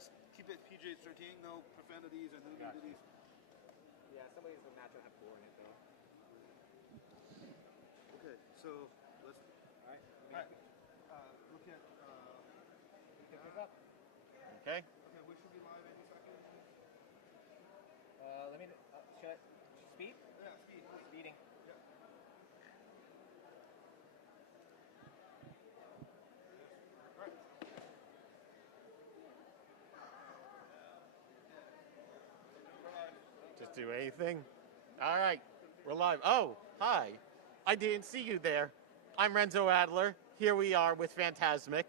let's keep it PG-13, no profanities or no nudities. Yeah, somebody's not gonna have gore in it though. Okay, so let's. All right. Look at. You can pick up. Okay. Okay, we should be live any second. Let me. Should I speed? Yeah, speed. Speeding. Yeah. All right. Just do anything. All right, we're live. Oh, hi. I didn't see you there. I'm Renzo Adler. Here we are with PHANTASMIC.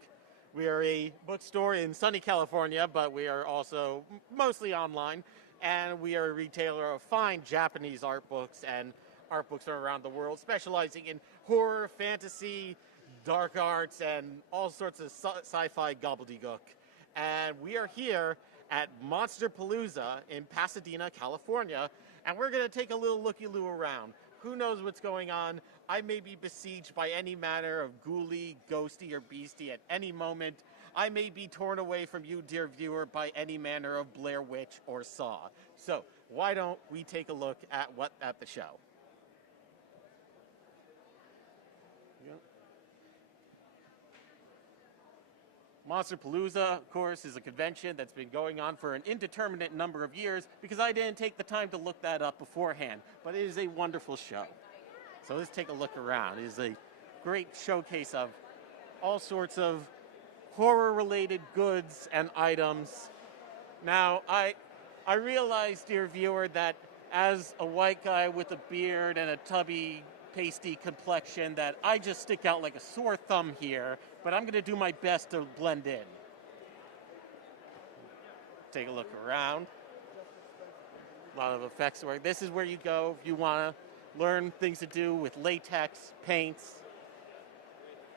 We are a bookstore in sunny California, but we are also mostly online. And we are a retailer of fine Japanese art books and art books from around the world, specializing in horror, fantasy, dark arts, and all sorts of sci-fi gobbledygook. And we are here at Monsterpalooza in Pasadena, California, and we're going to take a little looky-loo around. Who knows what's going on? I may be besieged by any manner of ghouly, ghosty, or beastie at any moment. I may be torn away from you, dear viewer, by any manner of Blair Witch or Saw. So why don't we take a look at what's at the show? Yep. Monsterpalooza, of course, is a convention that's been going on for an indeterminate number of years because I didn't take the time to look that up beforehand. But it is a wonderful show. So let's take a look around. It is a great showcase of all sorts of horror-related goods and items. Now, I realize, dear viewer, that as a white guy with a beard and a tubby, pasty complexion, that I just stick out like a sore thumb here, but I'm going to do my best to blend in. Take a look around. A lot of effects work. This is where you go if you want to learn things to do with latex, paints.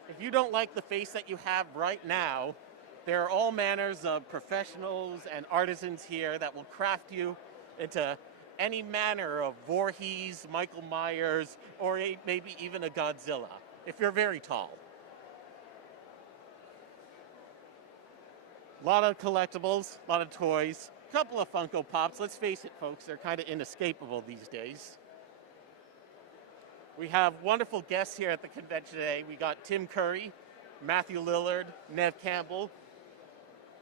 If you don't like the face that you have right now, there are all manners of professionals and artisans here that will craft you into any manner of Voorhees, Michael Myers, or maybe even a Godzilla, if you're very tall. A lot of collectibles, a lot of toys, a couple of Funko Pops. Let's face it, folks, they're kind of inescapable these days. We have wonderful guests here at the convention today. We got Tim Curry, Matthew Lillard, Nev Campbell.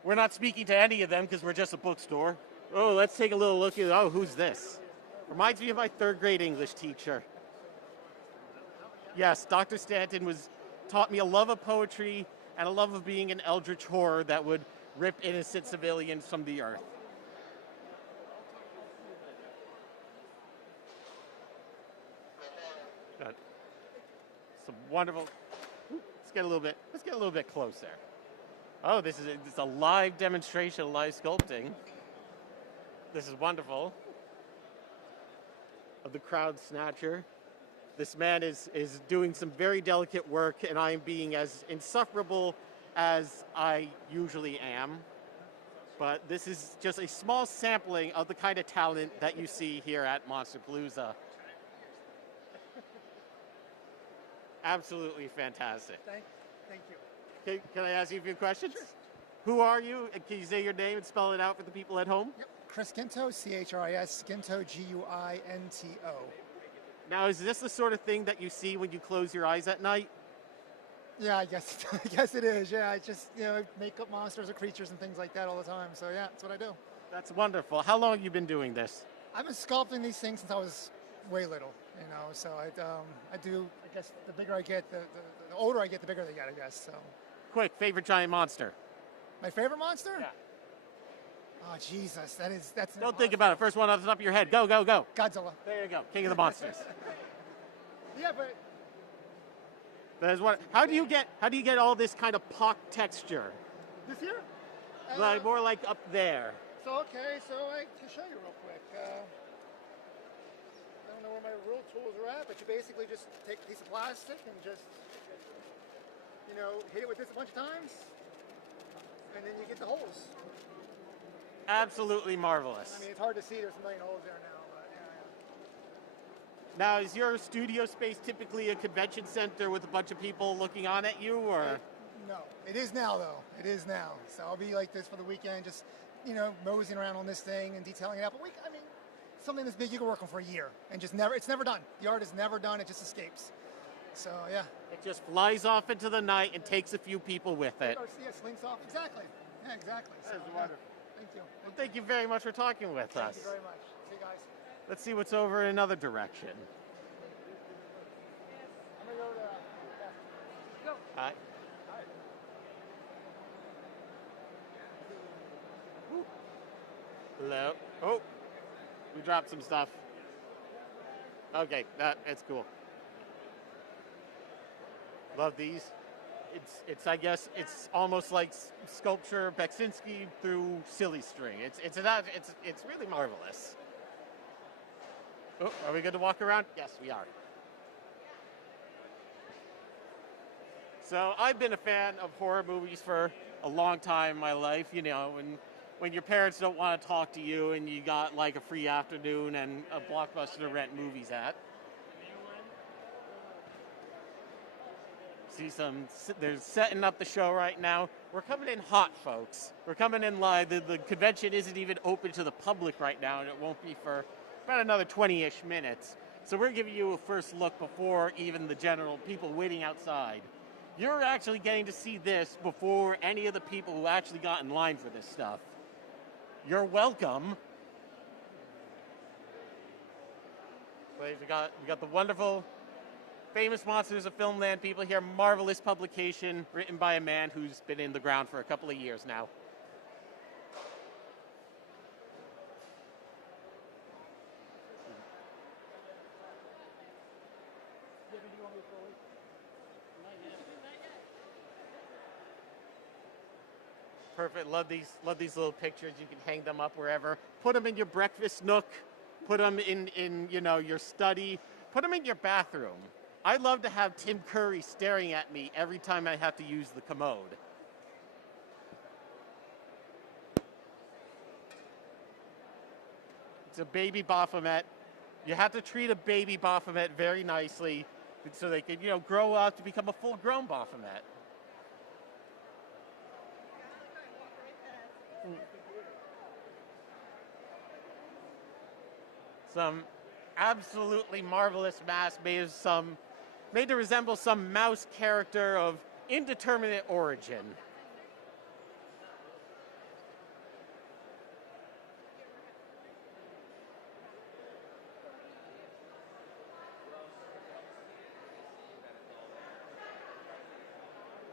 We're not speaking to any of them because we're just a bookstore. Oh, let's take a little look at, oh, who's this? Reminds me of my third grade English teacher. Yes, Dr. Stanton taught me a love of poetry and a love of being an eldritch horror that would rip innocent civilians from the earth. Got some wonderful, let's get a little bit closer. Oh, it's a live demonstration of live sculpting. This is wonderful. Of the Crowd Snatcher. This man is doing some very delicate work, and I am being as insufferable as I usually am. But this is just a small sampling of the kind of talent that you see here at Monsterpalooza. Absolutely fantastic. Thank you. Okay, can I ask you a few questions? Sure. Who are you? Can you say your name and spell it out for the people at home? Yep. Chris Quinto, Chris, Quinto, Guinto. Now, is this the sort of thing that you see when you close your eyes at night? Yeah, I guess it is. Yeah, I just make up monsters or creatures and things like that all the time. So yeah, that's what I do. That's wonderful. How long have you been doing this? I've been sculpting these things since I was way little. So I do. I guess the bigger I get, the older I get, the bigger they get. I guess so. Quick, favorite giant monster? My favorite monster? Yeah. Oh Jesus, that's. Don't think about it. First one off the top of your head. Go, go, go. Godzilla. There you go. King of the monsters. Yeah, but. That is what. How do you get all this kind of pock texture? This here? Like more like up there. So I can show you real quick. I don't know where my rule tools are at, but you basically just take a piece of plastic and just hit it with this a bunch of times, and then you get the holes. Absolutely marvelous. I mean, it's hard to see. There's a million holes there now, but yeah. Now, is your studio space typically a convention center with a bunch of people looking on at you, or? No, it is now though. It is now. So I'll be like this for the weekend, just moseying around on this thing and detailing it out. But I mean, something this big you can work on for a year and just it's never done. The art is never done. It just escapes. So yeah. It just flies off into the night and takes a few people with it. Yeah, slinks off. Exactly. Yeah, exactly. That is So, wonderful. yeah. Thank you. Well, thank you very much for talking with us. Thank you very much. See you guys. Let's see what's over in another direction. I'm gonna go to. Go. Hi. Hello. Oh, we dropped some stuff. Okay, it's cool. Love these. It's I guess it's almost like sculpture Beksinski through silly string. It's really marvelous. Oh, are we good to walk around? Yes, we are. So I've been a fan of horror movies for a long time in my life. When your parents don't want to talk to you and you got like a free afternoon and a Blockbuster to rent movies at. See they're setting up the show right now. We're coming in hot, folks. We're coming in live. The convention isn't even open to the public right now, and it won't be for about another 20-ish minutes. So we're giving you a first look before even the general people waiting outside. You're actually getting to see this before any of the people who actually got in line for this stuff. You're welcome. We got the wonderful Famous Monsters of Filmland people here. Marvelous publication written by a man who's been in the ground for a couple of years now. Perfect. Love these little pictures. You can hang them up wherever. Put them in your breakfast nook. Put them in your study. Put them in your bathroom. I love to have Tim Curry staring at me every time I have to use the commode. It's a baby Baphomet. You have to treat a baby Baphomet very nicely so they can, grow up to become a full-grown Baphomet. Some absolutely marvelous masks made to resemble some mouse character of indeterminate origin.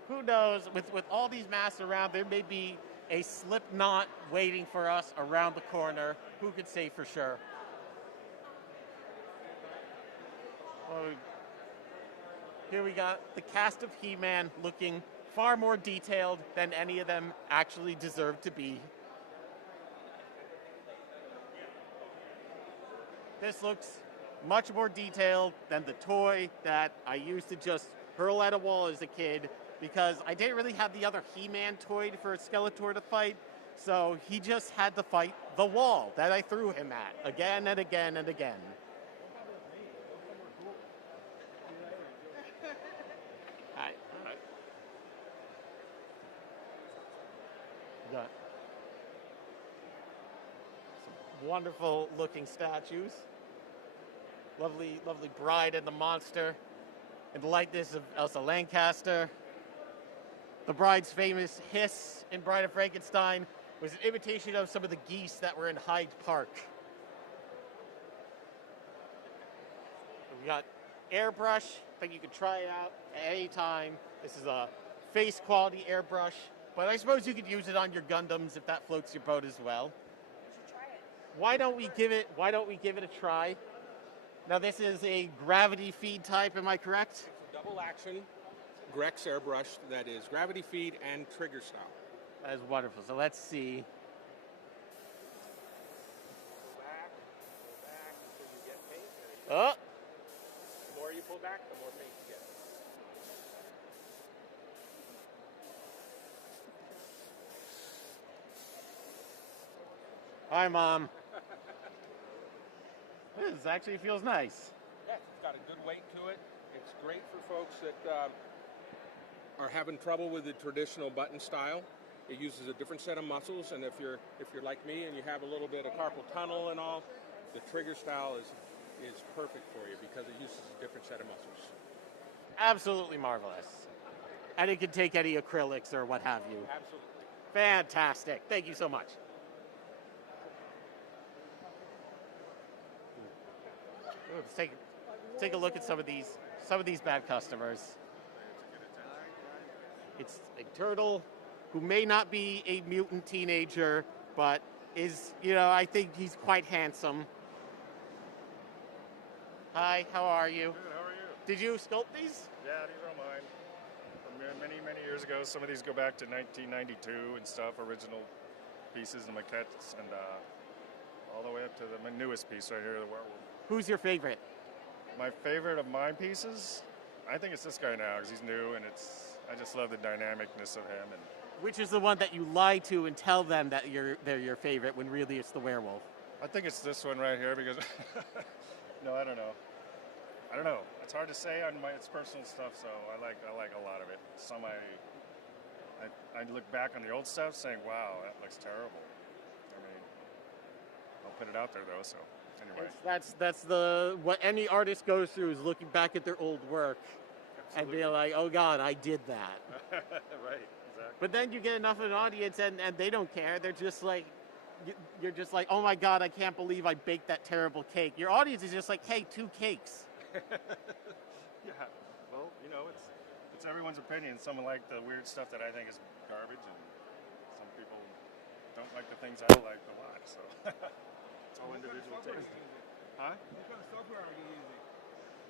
Who knows, with all these masks around, there may be a slip knot waiting for us around the corner. Who could say for sure? Well, here we got the cast of He-Man looking far more detailed than any of them actually deserve to be. This looks much more detailed than the toy that I used to just hurl at a wall as a kid, because I didn't really have the other He-Man toy for Skeletor to fight, so he just had to fight the wall that I threw him at again and again and again. Got some wonderful looking statues. Lovely bride and the monster in the likeness of Elsa Lancaster. The bride's famous hiss in Bride of Frankenstein was an imitation of some of the geese that were in Hyde Park. We got Airbrush that you can try out at any time. This is a face quality airbrush, but I suppose you could use it on your Gundams if that floats your boat as well. You should try it. Why don't we give it a try? Now this is a gravity feed type, am I correct? It's a double action Grex airbrush that is gravity feed and trigger style. That is wonderful. So let's see. Back until you get paint. Oh, The more you pull back, the more paint you get. hi, Mom. This actually feels nice. Yes, it's got a good weight to it. It's great for folks that are having trouble with the traditional button style, it uses a different set of muscles, and if you're like me and you have a little bit of carpal tunnel and all, the trigger style is perfect for you because it uses a different set of muscles. Absolutely marvelous. And it can take any acrylics or what have you. Absolutely. Fantastic. Thank you so much. Let's take a look at some of these bad customers. It's a turtle who may not be a mutant teenager, but is, I think he's quite handsome. Hi, how are you? Good, how are you? Did you sculpt these? Yeah, these are mine. From many, many years ago. Some of these go back to 1992 and stuff, original pieces and maquettes, and all the way up to the newest piece right here, the Werewolf. Who's your favorite? My favorite of my pieces? I think it's this guy now, because he's new, and I just love the dynamicness of him. And Which is the one that you lie to and tell them that they're your favorite when really it's the Werewolf? I think it's this one right here, because, no, I don't know. It's hard to say on its personal stuff, so I like a lot of it. Some I look back on the old stuff saying, wow, that looks terrible. I mean, I'll put it out there though, so anyway. That's what any artist goes through, is looking back at their old work. Absolutely. And be like, oh God, I did that. Right, exactly. But then you get enough of an audience and they don't care. They're just like, you're just like, oh my God, I can't believe I baked that terrible cake. Your audience is just like, hey, 2 cakes. Yeah, well, it's everyone's opinion. Some like the weird stuff that I think is garbage, and some people don't like the things I like a lot, so it's all individual taste. Huh? What kind of software are you using?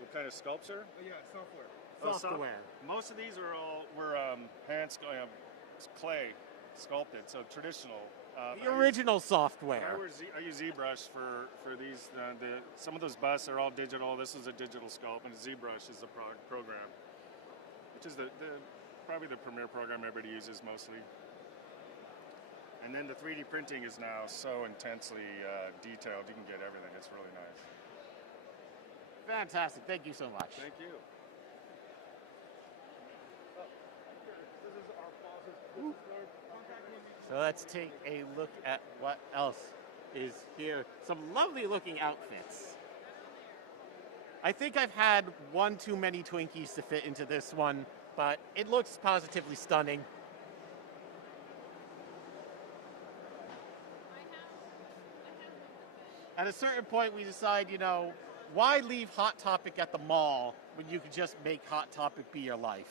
What kind of sculpture? Yeah, software. Software. Most of these were hand clay sculpted, so traditional. The original software. I use ZBrush for these. Some of those busts are all digital. This is a digital sculpt, and ZBrush is the program, which is probably the premier program everybody uses mostly. And then the 3D printing is now so intensely detailed. You can get everything. It's really nice. Fantastic. Thank you so much. Thank you. So let's take a look at what else is here. Some lovely looking outfits. I think I've had one too many Twinkies to fit into this one, but it looks positively stunning. At a certain point, we decide, why leave Hot Topic at the mall when you could just make Hot Topic be your life?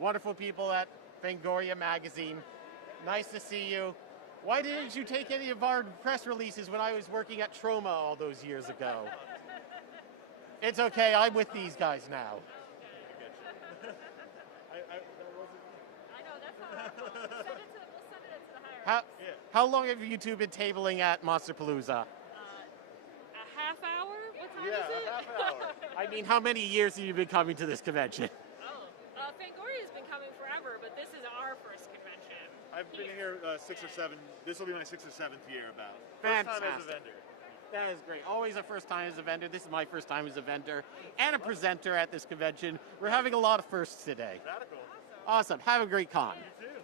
Wonderful people at Fangoria magazine. Nice to see you. Why didn't you take any of our press releases when I was working at Troma all those years ago? It's okay, I'm with these guys now. I know, that's not our fault. We'll send it to the higher. How long have you two been tabling at Monsterpalooza? A half hour? What time is it? A half hour. I mean, how many years have you been coming to this convention? Fangoria's been coming forever, but this is our first convention. I've been here 6 or 7. This will be my 6th or 7th year about. Fantastic. First time as a vendor. That is great. Always a first time as a vendor. This is my first time as a vendor and a presenter at this convention. We're having a lot of firsts today. Radical. Awesome. Have a great con. You too.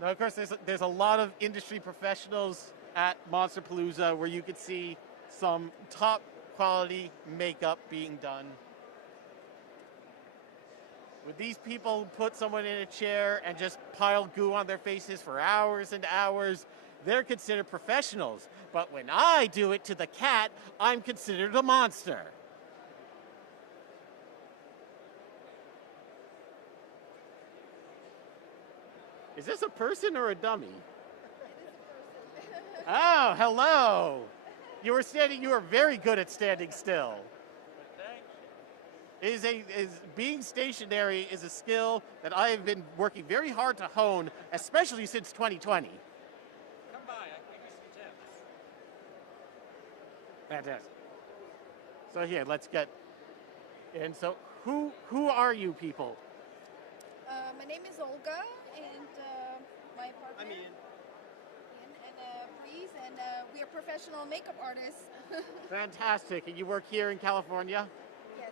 Now, of course, there's a lot of industry professionals at Monsterpalooza where you could see some top quality makeup being done. Would these people put someone in a chair and just pile goo on their faces for hours and hours? They're considered professionals. But when I do it to the cat, I'm considered a monster. Is this a person or a dummy? Oh, hello. You were very good at standing still. Being stationary is a skill that I have been working very hard to hone, especially since 2020. Come by, I can give you some tips. Fantastic. So here, let's get in. So who are you people? My name is Olga, and my partner. I'm Ian. Ian, and please, and we are professional makeup artists. Fantastic. And you work here in California? Yes,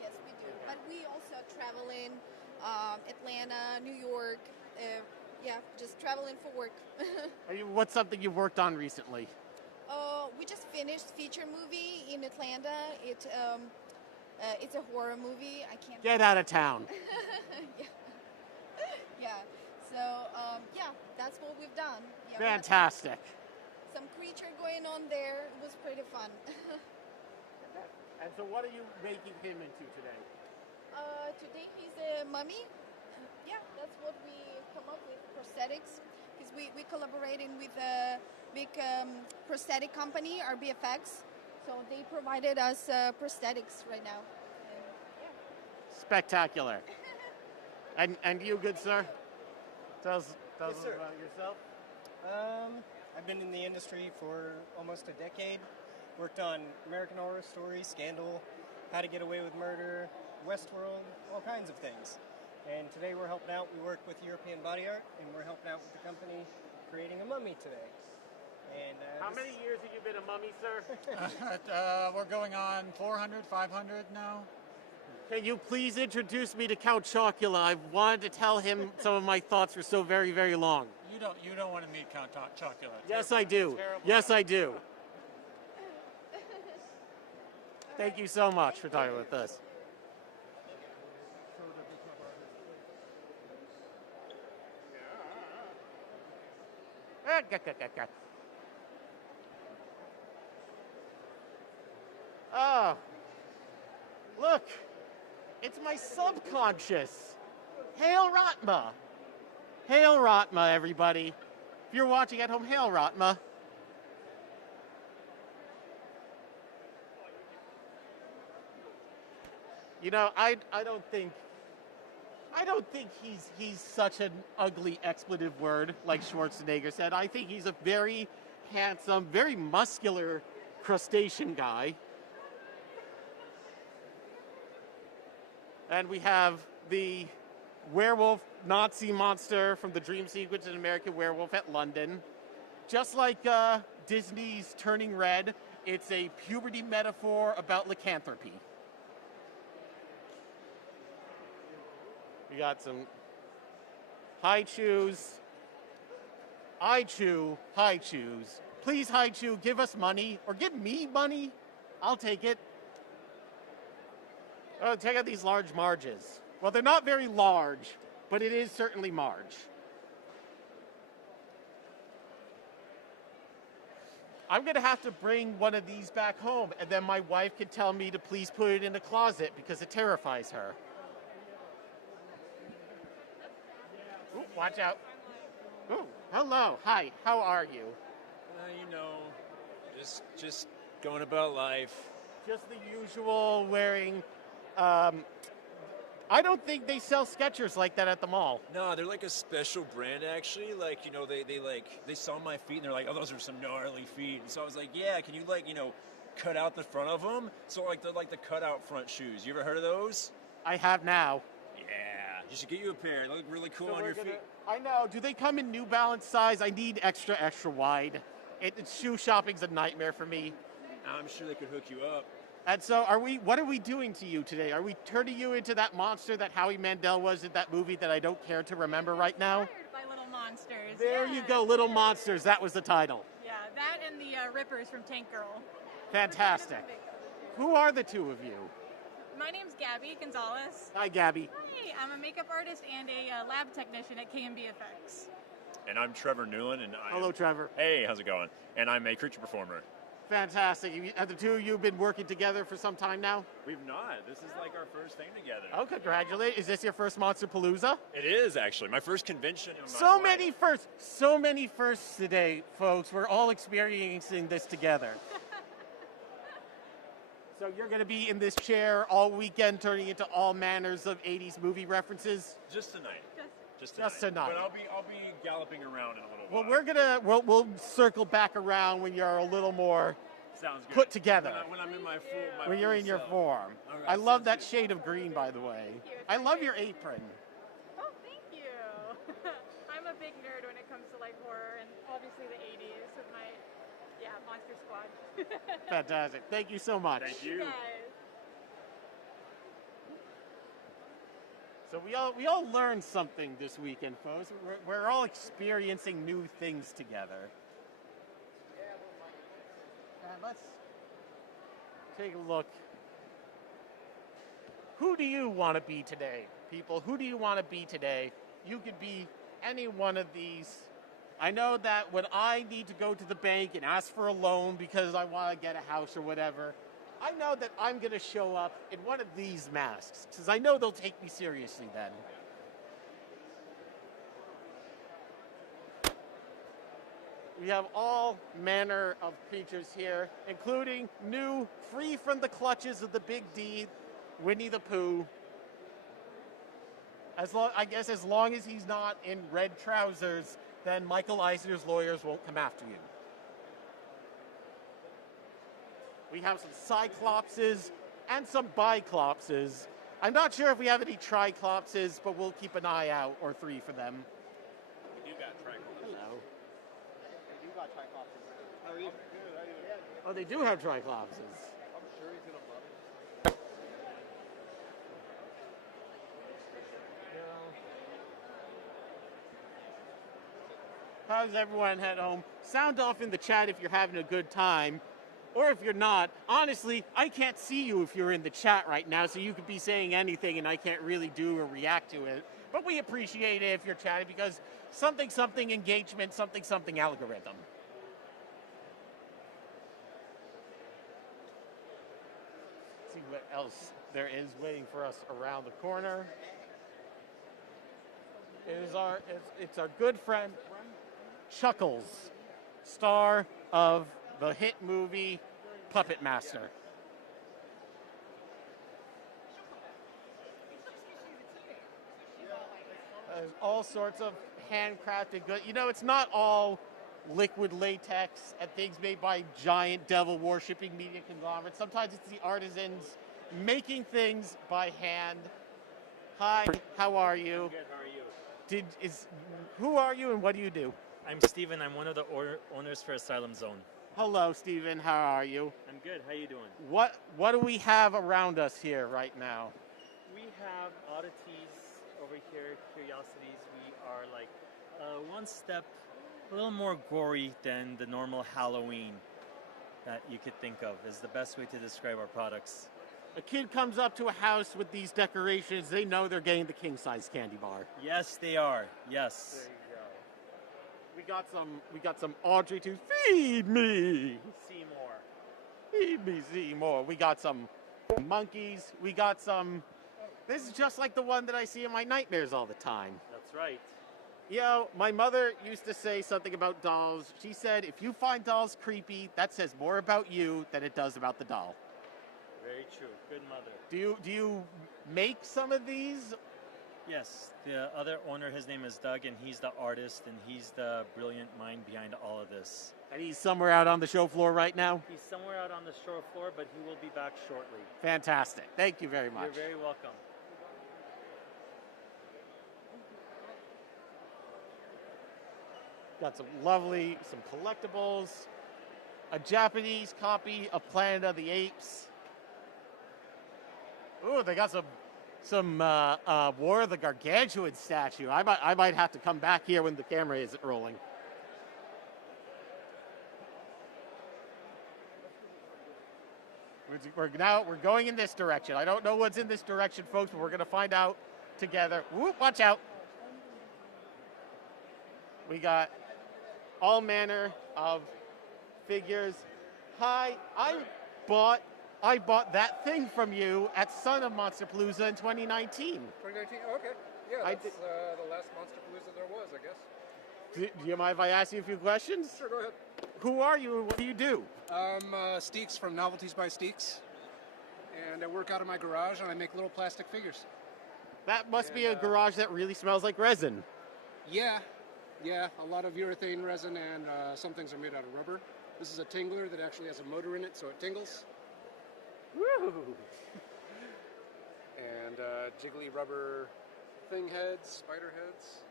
yes, we do. But we also travel in Atlanta, New York. Yeah, just traveling for work. What's something you've worked on recently? We just finished feature movie in Atlanta. It's a horror movie. I can't. Get out of town. Yeah. Yeah. So yeah, that's what we've done. Yeah, Fantastic. some creature going on there. It was pretty fun. And so what are you making him into today? Today he's a mummy. Yeah, that's what we come up with, prosthetics. Because we collaborating with a big prosthetic company, RBFX. So they provided us prosthetics right now. And, yeah. Spectacular. And you, good sir? Tell us Yes, sir. about yourself. I've been in the industry for almost a decade. Worked on American Horror Story, Scandal, How to Get Away with Murder, Westworld, all kinds of things. And today we're helping out. We work with European Body Art, and we're helping out with the company creating a mummy today. And How many years have you been a mummy, sir? We're going on 400, 500 now. Can you please introduce me to Count Chocula? I've wanted to tell him some of my thoughts for so very, very long. You don't want to meet Count Chocula. Yes, I do. Yes, I do. Thank you so much for talking with us. Oh, look, it's my subconscious. Hail Ratma. Hail Ratma, everybody. If you're watching at home, hail Ratma. You know, I don't think he's such an ugly expletive word like Schwarzenegger said. I think he's a very handsome, very muscular crustacean guy. And we have the werewolf Nazi monster from the dream sequence in American Werewolf at London. Just like Disney's Turning Red, it's a puberty metaphor about lycanthropy. We got some Haichus. I chew, Haichus. Please, Haichu, give us money, or give me money. I'll take it. Oh, check out these large marges. Well, they're not very large, but it is certainly marge. I'm going to have to bring one of these back home, and then my wife can tell me to please put it in a closet because it terrifies her. Ooh, watch out. Ooh, hello. Hi, how are you? You know, just going about life. Just the usual wearing... I don't think they sell Skechers like that at the mall. No, they're like a special brand actually. Like, you know, they saw my feet and they're like, oh, those are some gnarly feet. And so I was like, yeah, can you like, you know, cut out the front of them? So like they're like the cut out front shoes. You ever heard of those? I have now. Yeah, you should get you a pair. They look really cool on your feet. I know. Do they come in New Balance size? I need extra, extra wide. Shoe shopping's a nightmare for me. I'm sure they could hook you up. And so what are we doing to you today? Are we turning you into that monster that Howie Mandel was in that movie that I don't care to remember right now? Inspired by Little Monsters. There you go, Little Monsters. That was the title. Yeah, that and the Rippers from Tank Girl. Fantastic. Who are the two of you? My name's Gabby Gonzalez. Hi, Gabby. Hi, I'm a makeup artist and a lab technician at KMBFX. And I'm Trevor Newland. And hello, Trevor. Hey, how's it going? And I'm a creature performer. Fantastic. Have the two of you been working together for some time now? We've not. This is like our first thing together. Oh, congratulations. Is this your first Monsterpalooza? It is, actually. My first convention in my So life. many firsts. So many firsts today, folks. We're all experiencing this together. So you're going to be in this chair all weekend turning into all manners of 80s movie references? Just tonight. Just tonight. But I'll be galloping around in a little while. Well, we'll circle back around when you're a little more Sounds good. put together. When I'm in my full when you're in your self. form. All right, I love that shade of green, by the way. I love your apron. Oh, thank you. I'm a big nerd when it comes to like horror and obviously the 80s with my Yeah, Monster Squad. Fantastic. Thank you so much. Thank you. Guys. So we all learned something this weekend, folks. We're all experiencing new things together. And let's take a look. Who do you want to be today, people? Who do you want to be today? You could be any one of these. I know that when I need to go to the bank and ask for a loan because I want to get a house or whatever, I know that I'm going to show up in one of these masks because I know they'll take me seriously then. We have all manner of creatures here, including new, free from the clutches of the Big D, Winnie the Pooh. I guess as long as he's not in red trousers, then Michael Eisner's lawyers won't come after you. We have some Cyclopses and some Biclopses. I'm not sure if we have any Triclopses, but we'll keep an eye out, or 3 for them. You got Triclopses. Hello. You got Triclopses. How are you? Good. How are you? Oh, they do have Triclopses. I'm sure he's gonna love it. How's everyone at home? Sound off in the chat if you're having a good time. Or if you're not, honestly, I can't see you if you're in the chat right now, so you could be saying anything and I can't really do or react to it. But we appreciate it if you're chatting because something engagement, something algorithm. Let's see what else there is waiting for us around the corner. It's our good friend Chuckles, star of the hit movie Puppet Master. There's all sorts of handcrafted goods. You know, it's not all liquid latex and things made by giant devil worshipping media conglomerates. Sometimes it's the artisans making things by hand. Hi, how are you? Good, how are you? Who are you and what do you do? I'm Steven. I'm one of the owners for Asylum Zone. Hello, Steven. How are you? I'm good. How you doing? What do we have around us here right now? We have oddities over here, curiosities. We are like one step, a little more gory than the normal Halloween that you could think of is the best way to describe our products. A kid comes up to a house with these decorations, they know they're getting the king-size candy bar. Yes, they are. Yes. There you go. We got some Audrey to feed me. Seymour. Feed me, Seymour. We got some monkeys. We got some. This is just like the one that I see in my nightmares all the time. That's right. You know, my mother used to say something about dolls. She said, if you find dolls creepy, that says more about you than it does about the doll. Very true. Good mother. Do you make some of these? Yes. The other owner, his name is Doug, and he's the artist, and he's the brilliant mind behind all of this. And he's somewhere out on the show floor right now? He's somewhere out on the show floor, but he will be back shortly. Fantastic. Thank you very much. You're very welcome. Got some collectibles, a Japanese copy of Planet of the Apes. Ooh, they got some War of the Gargantuan statue. I might have to come back here when the camera isn't rolling. We're going in this direction. I don't know what's in this direction, folks, but we're going to find out together. Whoop, watch out. We got all manner of figures. Hi, I bought that thing from you at Son of Monsterpalooza in 2019. 2019? Okay. Yeah, that's the last Monsterpalooza there was, I guess. Do you mind if I ask you a few questions? Sure, go ahead. Who are you and what do you do? I'm Steeks from Novelties by Steeks. And I work out of my garage and I make little plastic figures. That must be a garage that really smells like resin. Yeah, a lot of urethane resin and some things are made out of rubber. This is a tingler that actually has a motor in it, so it tingles. Woo! And jiggly rubber thing heads, spider heads.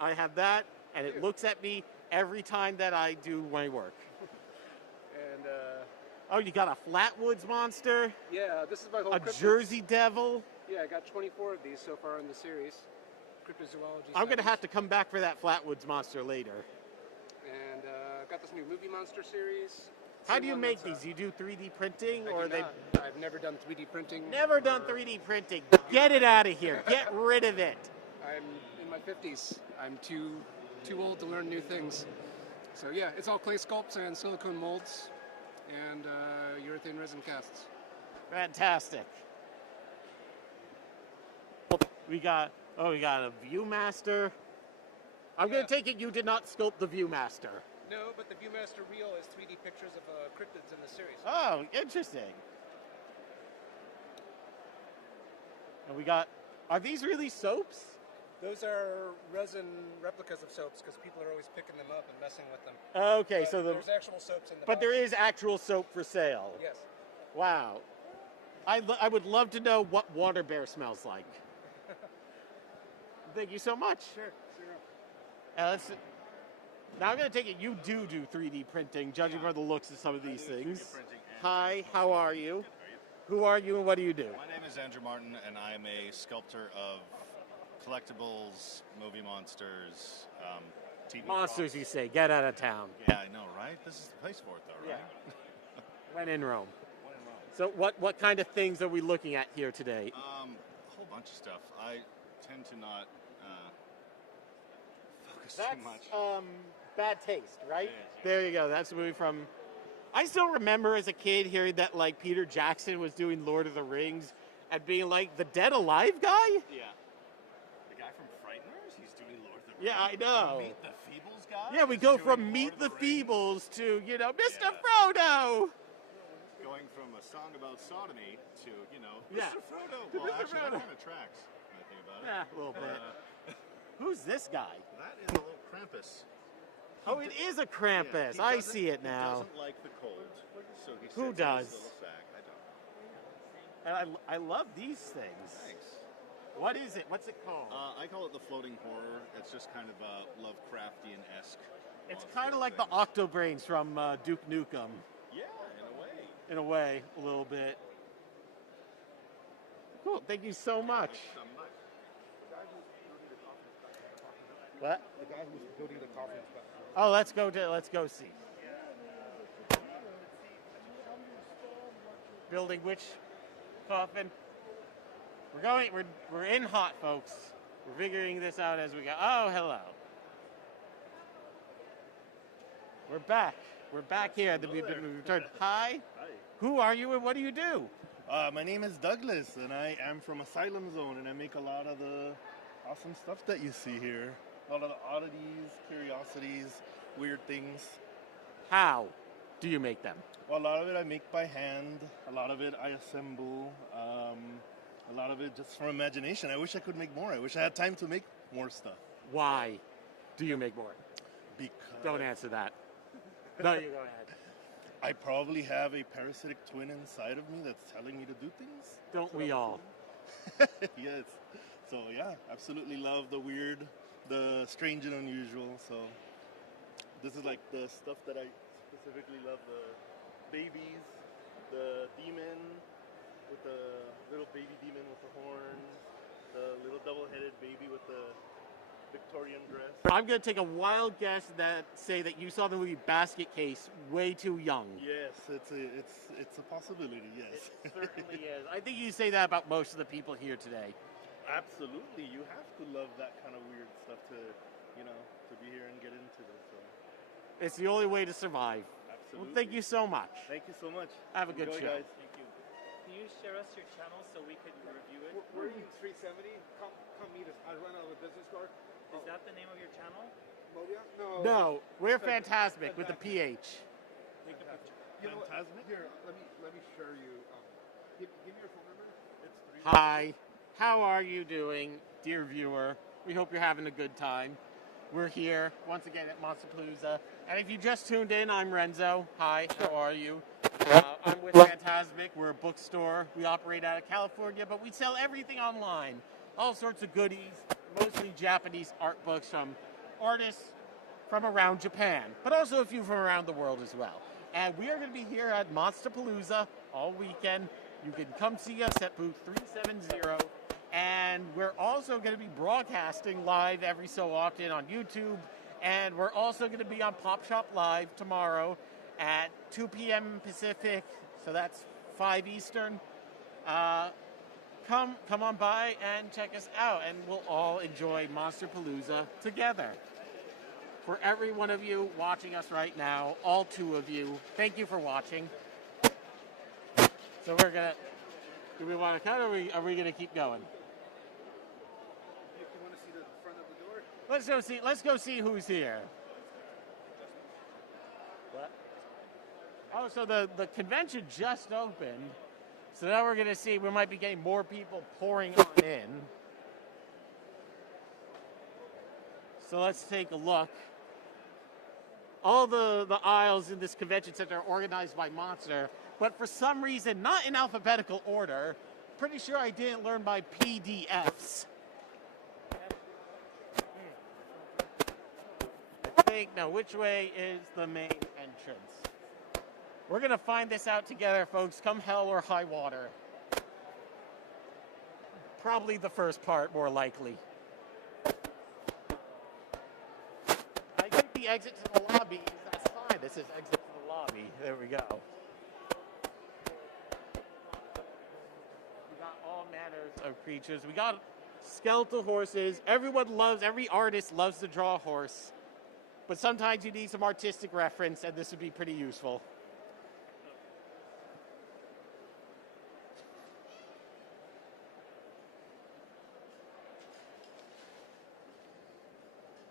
I have that, and it looks at me every time that I do my work. Oh, you got a Flatwoods monster? Yeah, this is my whole A cryptids. Jersey Devil? Yeah, I got 24 of these so far in the series. Cryptozoology. I'm going to have to come back for that Flatwoods monster later. And got this new movie monster series. How do you make these? You do 3D printing, or they? I've never done 3D printing. Never done 3D printing. Get it out of here. Get rid of it. I'm in my 50s. I'm too old to learn new things. So yeah, it's all clay sculpts and silicone molds and urethane resin casts. Fantastic. We got a Viewmaster. I'm going to take it you did not sculpt the Viewmaster. No, but the Viewmaster reel is 3D pictures of cryptids in the series. Oh, interesting. And we got, are these really soaps? Those are resin replicas of soaps because people are always picking them up and messing with them. Okay, but so there's actual soaps in the But box. there is actual soap for sale. Yes. Wow. I would love to know what water bear smells like. Thank you so much. Sure. Now I'm going to take it you do 3D printing, judging by the looks of some of these things. Hi, how are you? Who are you and what do you do? My name is Andrew Martin, and I am a sculptor of collectibles, movie monsters, TV Monsters, props. you say. Get out of town. Yeah, I know, right? This is the place for it, though, right? When in Rome. So what kind of things are we looking at here today? A whole bunch of stuff. I tend to not focus too much. Bad Taste, right? There you go. That's a movie from... I still remember as a kid hearing that, like, Peter Jackson was doing Lord of the Rings and being like, the Dead Alive guy? Yeah. The guy from Frighteners, he's doing Lord of the Rings. Yeah, I know. Meet the Feebles guy? Yeah, we is go doing from Lord Meet of the Rings. Feebles to, Mr. Frodo! Going from a song about sodomy to, Yeah. Mr. Frodo. To Well, Mr. actually, Frodo. that kind of tracks, when I think about it. Yeah, a little bit. Who's this guy? That is a little Krampus. Oh, it is a Krampus. Yeah, I see it now. He doesn't like the cold, so he Who sits in does? his little sack. I don't know. And I love these things. Thanks. What is it? What's it called? I call it the floating horror. It's just kind of Lovecraftian-esque. It's kind of like the Octobrains from Duke Nukem. Yeah, in a way. In a way, a little bit. Cool. Thank you so much. What? The guy who's building the coffin. Oh, let's go see. Building which coffin? We're in hot, folks. We're figuring this out as we go. Oh, hello. We're back. We're back here. We've returned. Hi. Hi. Who are you and what do you do? My name is Douglas, and I am from Asylum Zone, and I make a lot of the awesome stuff that you see here. A lot of the oddities, curiosities, weird things. How do you make them? Well, a lot of it I make by hand. A lot of it I assemble. A lot of it just from imagination. I wish I could make more. I wish I had time to make more stuff. Why do you make more? Because... Don't answer that. No, you go ahead. I probably have a parasitic twin inside of me that's telling me to do things. Don't we all? Yes. So yeah, absolutely love the weird, the strange and unusual. So this is like the stuff that I specifically love: the babies, the demon with the little baby demon with the horns, the little double-headed baby with the Victorian dress. I'm going to take a wild guess that say that you saw the movie Basket Case way too young. Yes, it's a possibility. Yes, it certainly is. I think you say that about most of the people here today. Absolutely, you have to love that kind of weird stuff to be here and get into this. So. It's the only way to survive. Absolutely. Well, thank you so much. Thank you so much. Have a good Enjoy, show. guys. Thank you. Can you share us your channel so we could review it? We're in 370. Come meet us. I run out of a business card. Is that the name of your channel? Modia? No, we're Phantasmic with the PH. Take a picture. You know what? Here, let me share you. Give me your phone number. It's 3. Hi, how are you doing, dear viewer? We hope you're having a good time. We're here once again at Monsterpalooza. And if you just tuned in, I'm Renzo. Hi, how are you? I'm with Phantasmic. We're a bookstore. We operate out of California, but we sell everything online. All sorts of goodies, mostly Japanese art books from artists from around Japan, but also a few from around the world as well. And we are going to be here at Monsterpalooza all weekend. You can come see us at booth 370. And we're also going to be broadcasting live every so often on YouTube. And we're also going to be on Pop Shop Live tomorrow at 2 p.m. Pacific. So that's 5 Eastern. Come on by and check us out. And we'll all enjoy Monsterpalooza together. For every one of you watching us right now, all 2 of you, thank you for watching. So we're gonna, do we want to cut, or are we gonna keep going? You want to see the front of the door? Let's go see who's here. What? Oh, so the convention just opened. So now we're gonna see, we might be getting more people pouring on in. So let's take a look. All the aisles in this convention center are organized by Monster, but for some reason, not in alphabetical order. Pretty sure I didn't learn my PDFs. I think, no, which way is the main entrance? We're going to find this out together, folks, come hell or high water. Probably the first part, more likely. The exit to the lobby, that's fine. This is exit to the lobby. There we go. We got all manners of creatures. We got skeletal horses. Every artist loves to draw a horse. But sometimes you need some artistic reference, and this would be pretty useful.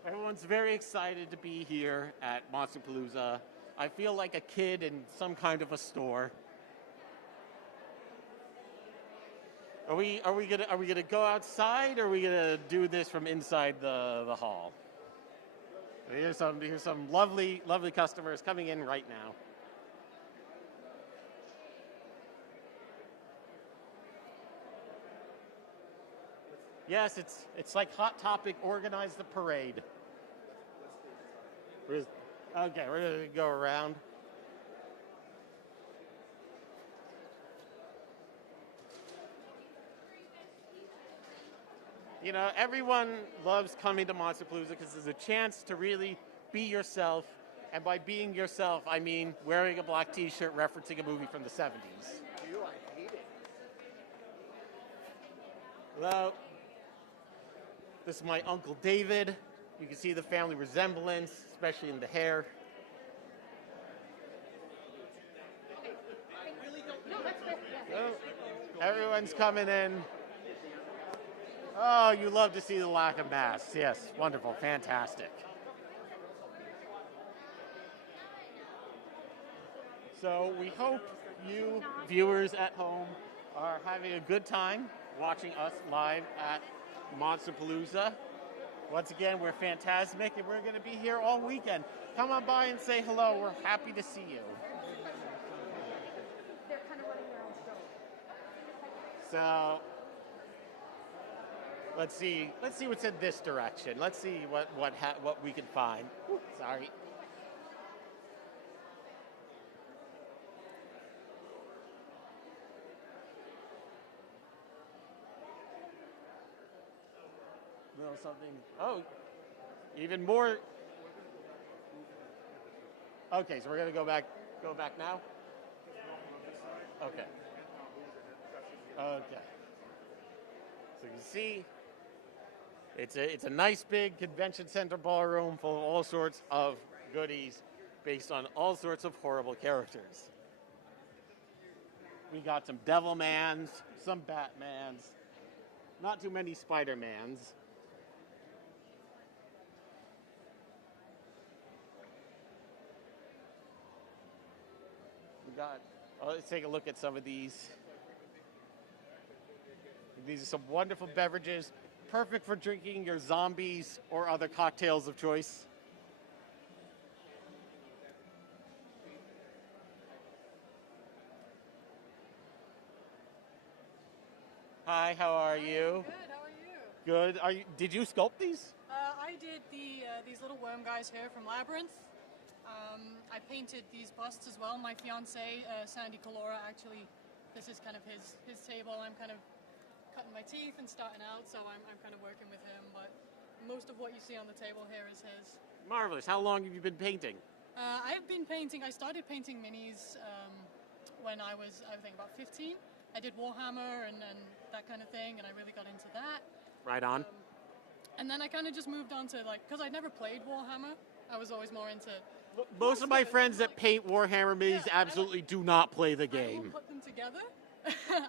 Everyone's very excited to be here at Monsterpalooza. I feel like a kid in some kind of a store. Are we gonna go outside, or are we gonna do this from inside the hall? Here's some lovely customers coming in right now. Yes, it's like Hot Topic organized the parade. Okay, we're going to go around. You know, everyone loves coming to Monsterpalooza because there's a chance to really be yourself. And by being yourself, I mean wearing a black t-shirt referencing a movie from the 70s. Ew, I hate it. Hello. This is my Uncle David. You can see the family resemblance, especially in the hair. Oh, everyone's coming in. Oh, you love to see the lack of masks. Yes, wonderful, fantastic. So we hope you viewers at home are having a good time watching us live at Monsterpalooza. Once again, we're Phantasmic, and we're going to be here all weekend. Come on by and say hello. We're happy to see you. They're kind of running their own show. So let's see what's in this direction. Let's see what we can find. Ooh, sorry. Little something. Oh, even more. Okay, so we're gonna go back now. Okay. Okay. So you can see, it's a nice big convention center ballroom full of all sorts of goodies, based on all sorts of horrible characters. We got some Devilmans, some Batmans, not too many Spider-Mans. Let's take a look at some of these. These are some wonderful beverages, perfect for drinking your zombies or other cocktails of choice. Hi, how are you? Good, how are you? Good. Did you sculpt these? I did these little worm guys here from Labyrinth. I painted these busts as well. My fiance, Sandy Colora, actually, this is kind of his table. I'm kind of cutting my teeth and starting out, so I'm kind of working with him. But most of what you see on the table here is his. Marvelous. How long have you been painting? I've been painting. I started painting minis when I was, I think, about 15. I did Warhammer and that kind of thing, and I really got into that. Right on. And then I kind of just moved on to, like, because I'd never played Warhammer, I was always more into... Most of my friends that paint Warhammer minis absolutely do not play the game. I'll put them together,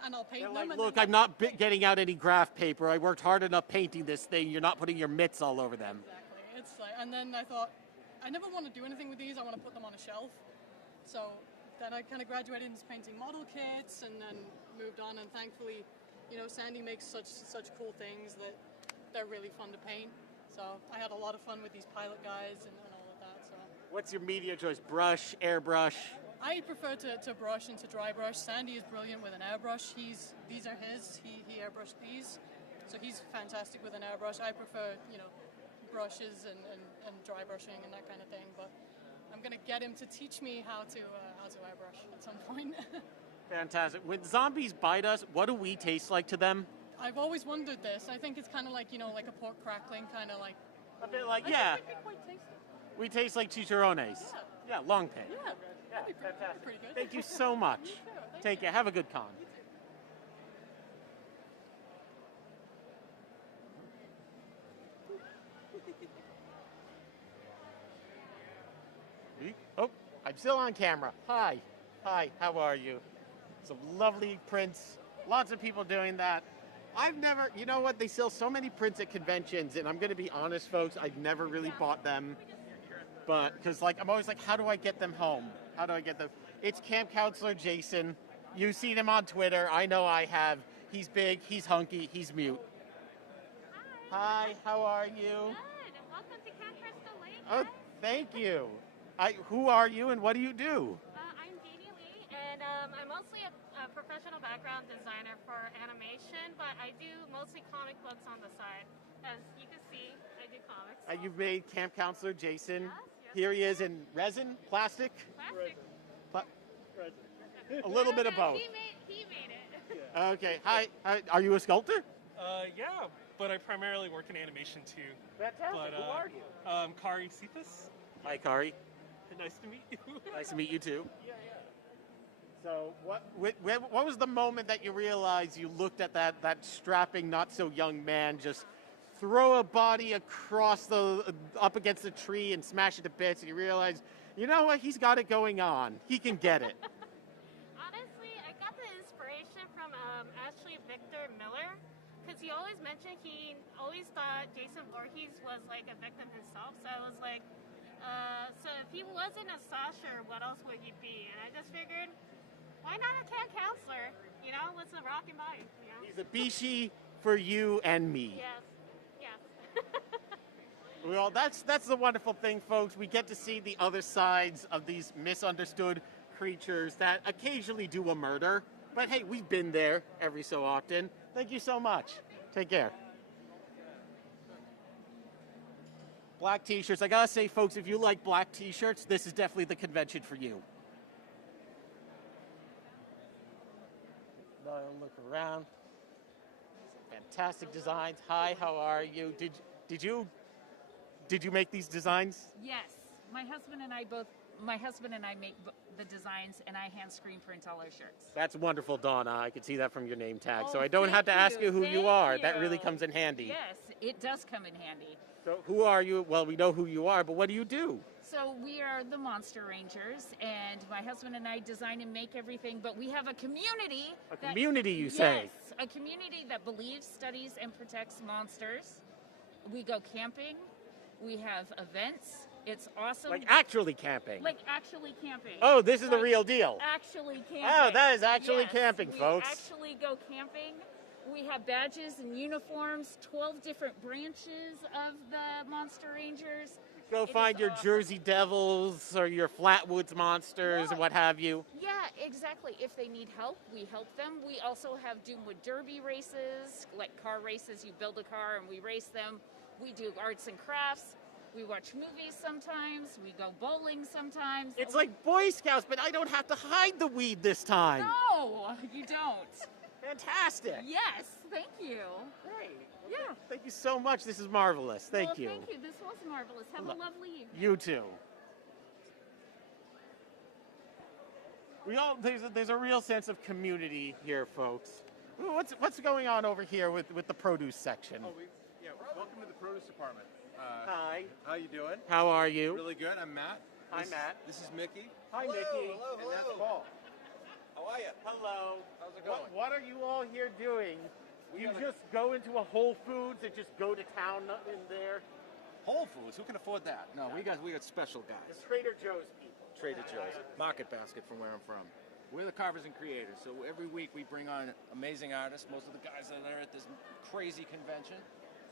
and I'll paint them. Like, and look, then I'm not getting out any graph paper. I worked hard enough painting this thing. You're not putting your mitts all over them. Exactly. It's like, and then I thought, I never want to do anything with these. I want to put them on a shelf. So then I kind of graduated into painting model kits, and then moved on. And thankfully, you know, Sandy makes such cool things that they're really fun to paint. So I had a lot of fun with these pilot guys and all of that. So What's your media choice? Brush, airbrush? I prefer to brush and to dry brush. Sandy is brilliant with an airbrush. These are his. He airbrushed these, so he's fantastic with an airbrush. I prefer, you know, brushes and dry brushing and that kind of thing. But I'm gonna get him to teach me how to airbrush at some point. Fantastic. When zombies bite us, what do we taste like to them? I've always wondered this. I think it's kind of like, you know, like a pork crackling, kind of like. A bit like, I yeah. think they're quite tasty. We taste like chicharrones. Yeah. Yeah, long pay. Yeah. Fantastic. Pretty good. Thank you so much. You too. Thank Take care. Have a good con. Oh, I'm still on camera. Hi. Hi, how are you? Some lovely prints. Lots of people doing that. I've never, you know what, they sell so many prints at conventions, and I'm going to be honest, folks, I've never really bought them. But, because, like, I'm always like, how do I get them home? How do I get them? It's Camp Counselor Jason. You've seen him on Twitter. I know I have. He's big, he's hunky, he's mute. Hi, how are you? Good. Welcome to Camp Crystal Lake. Oh, thank you. Who are you and what do you do? I'm Dee Lee, and I'm mostly a professional background designer for animation, but I do mostly comic books on the side. As you can see, I do comics. You've made Camp Counselor Jason. Yes, Here he is in resin, plastic? Plastic. A little bit of both. He made it. Okay. Hi. Are you a sculptor? Yeah, but I primarily work in animation too. Fantastic. But, Who are you? Kari Cephas. Hi, Kari. Nice to meet you. Nice to meet you too. Yeah. So, what was the moment that you realized you looked at that strapping, not so young man just throw a body across up against a tree and smash it to bits, and you realized, you know what, he's got it going on. He can get it. Honestly, I got the inspiration from Ashley Victor Miller, because he always mentioned he always thought Jason Voorhees was like a victim himself. So I was like, so if he wasn't a slasher, what else would he be? And I just figured, why not a camp counselor? You know, what's a rock and bite? You know? He's a bishi for you and me. Yes. Well, that's the wonderful thing, folks. We get to see the other sides of these misunderstood creatures that occasionally do a murder. But hey, we've been there every so often. Thank you so much. Take care. Black t-shirts. I gotta say, folks, if you like black t-shirts, this is definitely the convention for you. Look around. Fantastic designs. Hi, how are you? Did you make these designs? Yes, my husband and I make the designs, and I hand screen print all our shirts. That's wonderful, Donna. I can see that from your name tag. Oh, So I don't have to ask you who you are. thank That really you. comes in handy. Yes, it does come in handy. So who are you? Well, we know who you are, but what do you do? So we are the Monster Rangers, and my husband and I design and make everything, but we have a community. Community, you say? Yes, a community that believes, studies, and protects monsters. We go camping. We have events. It's awesome. Like actually camping? Like actually camping. Oh, this is the Like real deal. Actually camping. Oh, that is actually Yes, camping, folks. We actually go camping. We have badges and uniforms, 12 different branches of the Monster Rangers. Go It find is your awesome. Jersey Devils or your Flatwoods Monsters and what have you. Yeah, exactly. If they need help, we help them. We also have Doomwood Derby races, like car races. You build a car and we race them. We do arts and crafts. We watch movies sometimes. We go bowling sometimes. It's like Boy Scouts, but I don't have to hide the weed this time. No, you don't. Fantastic. Yes, thank you. Great. Yeah. Thank you so much. This is marvelous. Thank you. Thank you. This was marvelous. Have a lovely evening. You too. There's a real sense of community here, folks. Ooh, what's going on over here with the produce section? Oh, welcome to the produce department. Hi. How you doing? How are you? Really good. I'm Matt. Hi, Matt. This is Mickey. Hi, Mickey. Hello. And that's Paul. How are you? Hello. How's it going? What are you all here doing? You just go into a Whole Foods and just go to town in there? Whole Foods. Who can afford that? No, we got special guys. The Trader Joe's people. Trader Joe's. Market Basket from where I'm from. We're the carvers and creators. So every week we bring on amazing artists. Most of the guys that are at this crazy convention.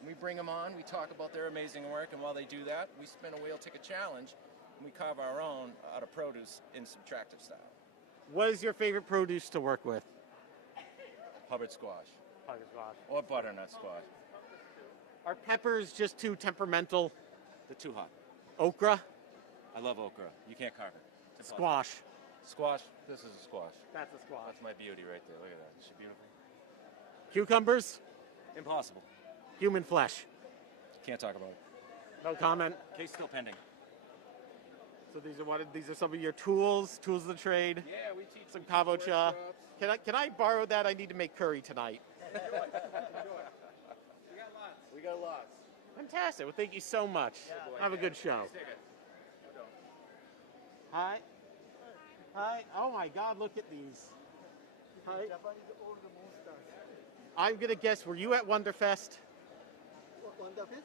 We bring them on, we talk about their amazing work, and while they do that, we spin a wheel ticket challenge, and we carve our own out of produce in subtractive style. What is your favorite produce to work with? Hubbard squash. Hubbard squash. Or butternut squash. Are peppers just too temperamental? They're too hot. Okra? I love okra. You can't carve it. It's Squash. Squash. This is a squash. That's a squash. That's my beauty right there. Look at that. Is she beautiful? Cucumbers? Impossible. Human flesh? Can't talk about it. No comment? Case still pending. So these are some of your tools of the trade? Yeah, we teach some kabocha. Can I borrow that? I need to make curry tonight. We got lots. Fantastic. Well, thank you so much. Have a good show. Hi. Hi. Oh my God, look at these. Hi. I'm going to guess, were you at Wonderfest? Wonderfest?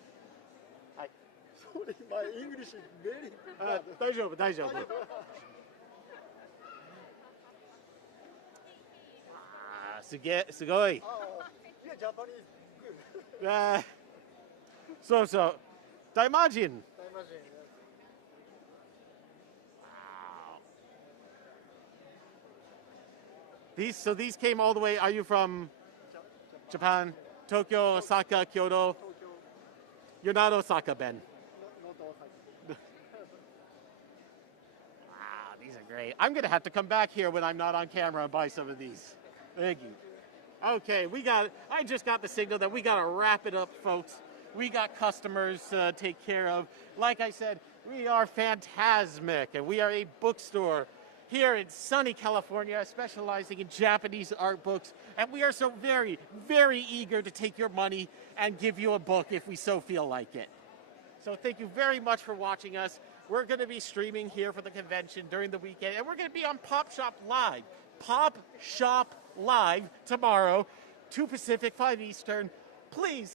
Hi. Sorry, my English is very bad. 大丈夫。すごい。Yeah, Japanese good. そう。大魔人。These came all the way. Are you from Japan? Tokyo, Osaka, Kyoto? You're not Osaka, Ben. Not Osaka. Wow, these are great. I'm going to have to come back here when I'm not on camera and buy some of these. Thank you. Okay, I just got the signal that we got to wrap it up, folks. We got customers to take care of. Like I said, we are Phantasmic, and we are a bookstore here in sunny California, specializing in Japanese art books. And we are so very, very eager to take your money and give you a book if we so feel like it. So thank you very much for watching us. We're going to be streaming here for the convention during the weekend, and we're going to be on Pop Shop Live. Pop Shop Live tomorrow, 2 Pacific, 5 Eastern. Please